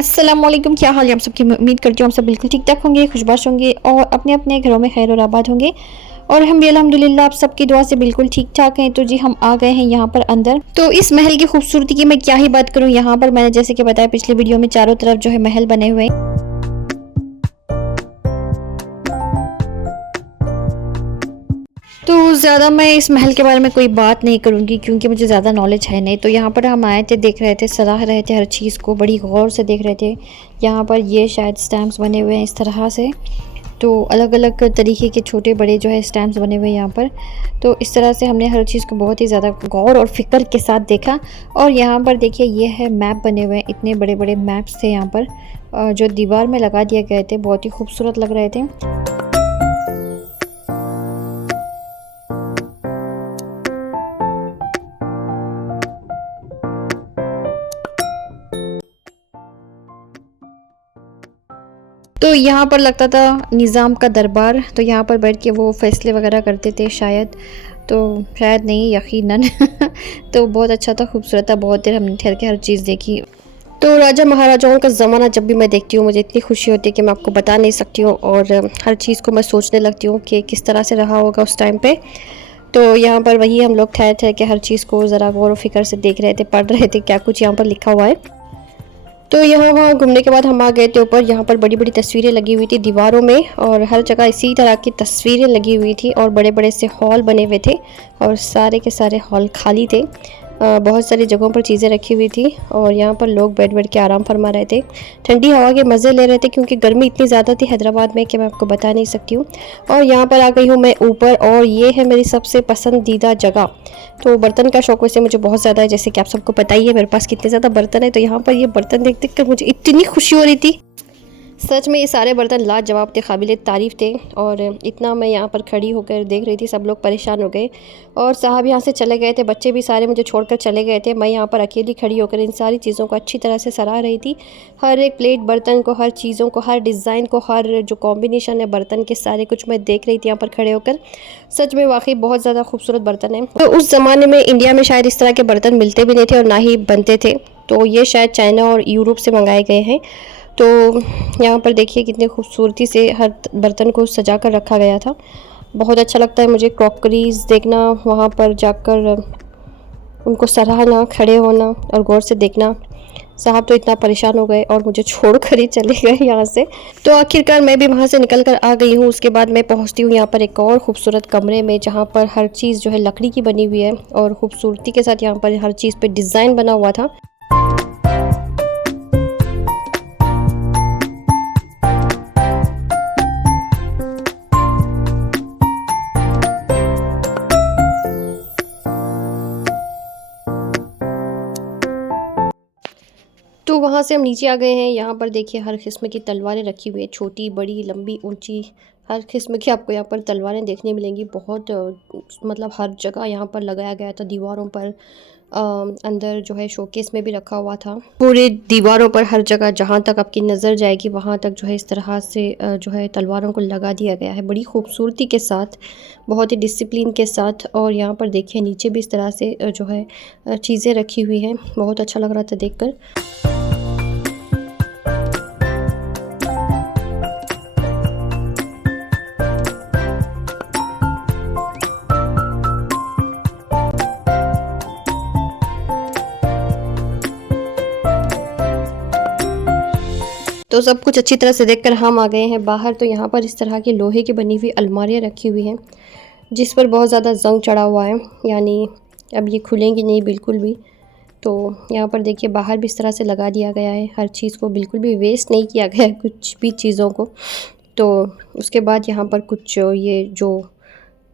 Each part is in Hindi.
अस्सलाम वालेकुम, क्या हाल है आप सबकी। उम्मीद करती हूँ आप सब बिल्कुल ठीक ठाक होंगे, खुशबाश होंगे और अपने अपने घरों में खैर और आबाद होंगे। और हम भी अल्हम्दुलिल्लाह आप सबकी दुआ से बिल्कुल ठीक ठाक हैं। तो जी हम आ गए हैं यहाँ पर अंदर। तो इस महल की खूबसूरती की मैं क्या ही बात करूँ। यहाँ पर मैंने जैसे कि बताया पिछले वीडियो में, चारों तरफ जो है महल बने हुए हैं। तो ज़्यादा मैं इस महल के बारे में कोई बात नहीं करूँगी क्योंकि मुझे ज़्यादा नॉलेज है नहीं। तो यहाँ पर हम आए थे, देख रहे थे, सराह रहे थे, हर चीज़ को बड़ी गौर से देख रहे थे। यहाँ पर ये शायद स्टैम्प्स बने हुए हैं इस तरह से। तो अलग अलग तरीके के छोटे बड़े जो है स्टैम्प्स बने हुए हैं यहाँ पर। तो इस तरह से हमने हर चीज़ को बहुत ही ज़्यादा गौर और फिक्र के साथ देखा। और यहाँ पर देखिए ये है मैप बने हुए हैं, इतने बड़े बड़े मैप्स थे यहाँ पर जो दीवार में लगा दिए गए थे, बहुत ही खूबसूरत लग रहे थे। तो यहाँ पर लगता था निज़ाम का दरबार, तो यहाँ पर बैठ के वो फैसले वगैरह करते थे शायद, तो शायद नहीं, यकीनन। तो बहुत अच्छा था, खूबसूरत था, बहुत देर हमने ठहर के हर चीज़ देखी। तो राजा महाराजाओं का ज़माना जब भी मैं देखती हूँ मुझे इतनी खुशी होती है कि मैं आपको बता नहीं सकती हूँ। और हर चीज़ को मैं सोचने लगती हूँ कि किस तरह से रहा होगा उस टाइम पे। तो यहाँ पर वही हम लोग ठहर ठहर के हर चीज़ को ज़रा गौर व फिक्र से देख रहे थे, पढ़ रहे थे क्या कुछ यहाँ पर लिखा हुआ है। तो यहाँ वहाँ घूमने के बाद हम आ गए थे ऊपर। यहाँ पर बड़ी बड़ी तस्वीरें लगी हुई थी दीवारों में और हर जगह इसी तरह की तस्वीरें लगी हुई थी और बड़े बड़े से हॉल बने हुए थे और सारे के सारे हॉल खाली थे। बहुत सारी जगहों पर चीज़ें रखी हुई थी और यहाँ पर लोग बैठ बैठ के आराम फरमा रहे थे, ठंडी हवा के मज़े ले रहे थे क्योंकि गर्मी इतनी ज़्यादा थी हैदराबाद में कि मैं आपको बता नहीं सकती हूँ। और यहाँ पर आ गई हूँ मैं ऊपर और ये है मेरी सबसे पसंदीदा जगह। तो बर्तन का शौक वैसे मुझे बहुत ज़्यादा है, जैसे कि आप सबको पता ही है मेरे पास कितने ज़्यादा बर्तन है। तो यहाँ पर ये बर्तन देख देख कर मुझे इतनी खुशी हो रही थी। सच में ये सारे बर्तन लाजवाब थे, काबिल तारीफ़ थे। और इतना मैं यहाँ पर खड़ी होकर देख रही थी, सब लोग परेशान हो गए और साहब यहाँ से चले गए थे, बच्चे भी सारे मुझे छोड़कर चले गए थे। मैं यहाँ पर अकेली खड़ी होकर इन सारी चीज़ों को अच्छी तरह से सराह रही थी, हर एक प्लेट बर्तन को, हर चीज़ों को, हर डिज़ाइन को, हर जो कॉम्बिनेशन है बर्तन के, सारे कुछ मैं देख रही थी यहाँ पर खड़े होकर। सच में वाकई बहुत ज़्यादा खूबसूरत बर्तन है। तो उस ज़माने में इंडिया में शायद इस तरह के बर्तन मिलते भी नहीं थे और ना ही बनते थे। तो ये शायद चाइना और यूरोप से मंगाए गए हैं। तो यहाँ पर देखिए कितने खूबसूरती से हर बर्तन को सजा कर रखा गया था। बहुत अच्छा लगता है मुझे क्रॉकरीज़ देखना, वहाँ पर जाकर उनको सराहना, खड़े होना और गौर से देखना। साहब तो इतना परेशान हो गए और मुझे छोड़ कर ही चले गए यहाँ से। तो आखिरकार मैं भी वहाँ से निकल कर आ गई हूँ। उसके बाद मैं पहुँचती हूँ यहाँ पर एक और ख़ूबसूरत कमरे में जहाँ पर हर चीज़ जो है लकड़ी की बनी हुई है और ख़ूबसूरती के साथ यहाँ पर हर चीज़ पे डिज़ाइन बना हुआ था। तो वहाँ से हम नीचे आ गए हैं। यहाँ पर देखिए हर किस्म की तलवारें रखी हुई है, छोटी, बड़ी, लंबी, ऊंची, हर किस्म की आपको यहाँ पर तलवारें देखने मिलेंगी। बहुत मतलब हर जगह यहाँ पर लगाया गया था, दीवारों पर, अंदर जो है शोकेस में भी रखा हुआ था। पूरे दीवारों पर हर जगह जहाँ तक आपकी नज़र जाएगी वहाँ तक जो है इस तरह से जो है तलवारों को लगा दिया गया है, बड़ी खूबसूरती के साथ, बहुत ही डिसिप्लिन के साथ। और यहाँ पर देखिए नीचे भी इस तरह से जो है चीज़ें रखी हुई हैं, बहुत अच्छा लग रहा था देखकर। तो सब कुछ अच्छी तरह से देखकर हम आ गए हैं बाहर। तो यहाँ पर इस तरह की लोहे की बनी हुई अलमारियाँ रखी हुई हैं जिस पर बहुत ज़्यादा ज़ंग चढ़ा हुआ है, यानी अब ये खुलेंगी नहीं बिल्कुल भी। तो यहाँ पर देखिए बाहर भी इस तरह से लगा दिया गया है, हर चीज़ को बिल्कुल भी वेस्ट नहीं किया गया है, कुछ भी चीज़ों को। तो उसके बाद यहाँ पर कुछ ये जो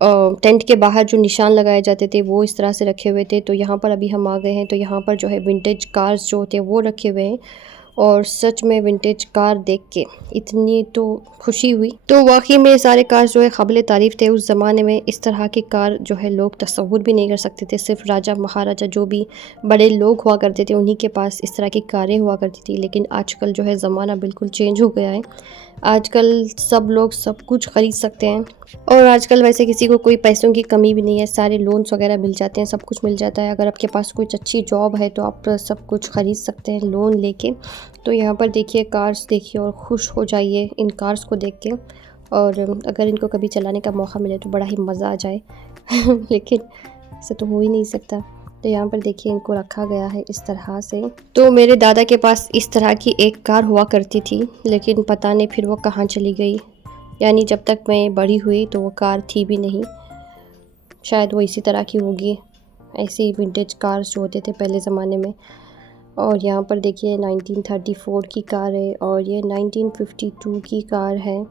टेंट के बाहर जो निशान लगाए जाते थे वो इस तरह से रखे हुए थे। तो यहाँ पर अभी हम आ गए हैं। तो यहाँ पर जो है विंटेज कार्स जो होते हैं वो रखे हुए हैं और सच में विंटेज कार देख के इतनी तो खुशी हुई। तो वाकई में सारे कार जो है काबिल तारीफ़ थे। उस ज़माने में इस तरह की कार जो है लोग तसव्वुर भी नहीं कर सकते थे, सिर्फ राजा महाराजा जो भी बड़े लोग हुआ करते थे उन्हीं के पास इस तरह की कारें हुआ करती थी। लेकिन आजकल जो है ज़माना बिल्कुल चेंज हो गया है, आजकल सब लोग सब कुछ ख़रीद सकते हैं और आजकल वैसे किसी को कोई पैसों की कमी भी नहीं है, सारे लोन्स वगैरह मिल जाते हैं, सब कुछ मिल जाता है। अगर आपके पास कुछ अच्छी जॉब है तो आप सब कुछ ख़रीद सकते हैं लोन लेके। तो यहाँ पर देखिए कार्स देखिए और खुश हो जाइए इन कार्स को देख के, और अगर इनको कभी चलाने का मौका मिले तो बड़ा ही मज़ा आ जाए लेकिन ऐसा तो हो ही नहीं सकता। तो यहाँ पर देखिए इनको रखा गया है इस तरह से। तो मेरे दादा के पास इस तरह की एक कार हुआ करती थी, लेकिन पता नहीं फिर वो कहाँ चली गई, यानी जब तक मैं बड़ी हुई तो वो कार थी भी नहीं। शायद वो इसी तरह की होगी, ऐसी विंटेज कार्स जो होते थे पहले ज़माने में। और यहाँ पर देखिए 1934 की कार है, और ये 1952 की कार है,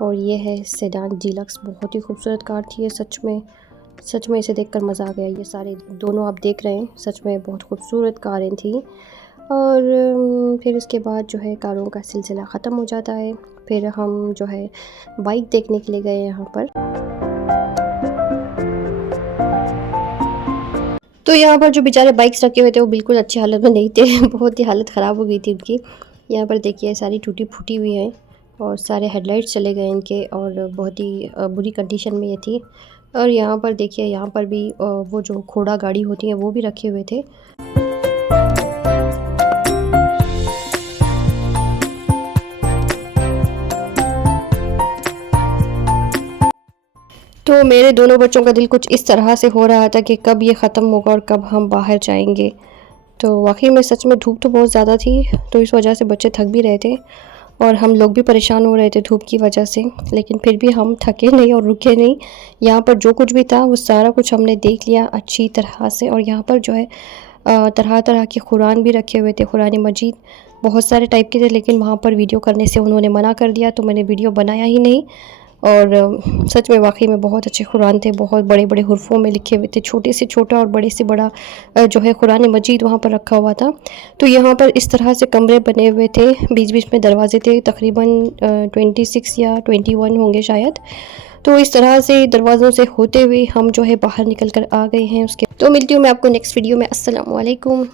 और ये है सेडान डीलक्स। बहुत ही खूबसूरत कार थी ये, सच में इसे देखकर मज़ा आ गया। ये सारे दोनों आप देख रहे हैं, सच में बहुत खूबसूरत कारें थी। और फिर उसके बाद जो है कारों का सिलसिला ख़त्म हो जाता है। फिर हम जो है बाइक देखने के लिए गए यहाँ पर। तो यहाँ पर जो बेचारे बाइक्स रखे हुए थे वो बिल्कुल अच्छी हालत में नहीं थे बहुत ही हालत ख़राब हो गई थी उनकी। यहाँ पर देखिए सारी टूटी फूटी हुई हैं, और सारे हेडलाइट्स चले गए इनके, और बहुत ही बुरी कंडीशन में ये थी। और यहाँ पर देखिए यहाँ पर भी वो जो घोड़ा गाड़ी होती है वो भी रखे हुए थे। तो मेरे दोनों बच्चों का दिल कुछ इस तरह से हो रहा था कि कब ये ख़त्म होगा और कब हम बाहर जाएंगे। तो वाकई में सच में धूप तो बहुत ज़्यादा थी, तो इस वजह से बच्चे थक भी रहे थे, और हम लोग भी परेशान हो रहे थे धूप की वजह से। लेकिन फिर भी हम थके नहीं और रुके नहीं। यहाँ पर जो कुछ भी था वो सारा कुछ हमने देख लिया अच्छी तरह से। और यहाँ पर जो है तरह तरह के कुरान भी रखे हुए थे, कुरान मजीद बहुत सारे टाइप के थे, लेकिन वहाँ पर वीडियो करने से उन्होंने मना कर दिया, तो मैंने वीडियो बनाया ही नहीं। और सच में वाकई में बहुत अच्छे कुरान थे, बहुत बड़े बड़े हुर्फ़ों में लिखे हुए थे, छोटे से छोटा और बड़े से बड़ा जो है कुरान मजीद वहाँ पर रखा हुआ था। तो यहाँ पर इस तरह से कमरे बने हुए थे, बीच बीच में दरवाजे थे, तकरीबन 26 या 21 होंगे शायद। तो इस तरह से दरवाज़ों से होते हुए हम जो है बाहर निकल कर आ गए हैं उसके। तो मिलती हूँ मैं आपको नेक्स्ट वीडियो में। अस्सलाम वालेकुम।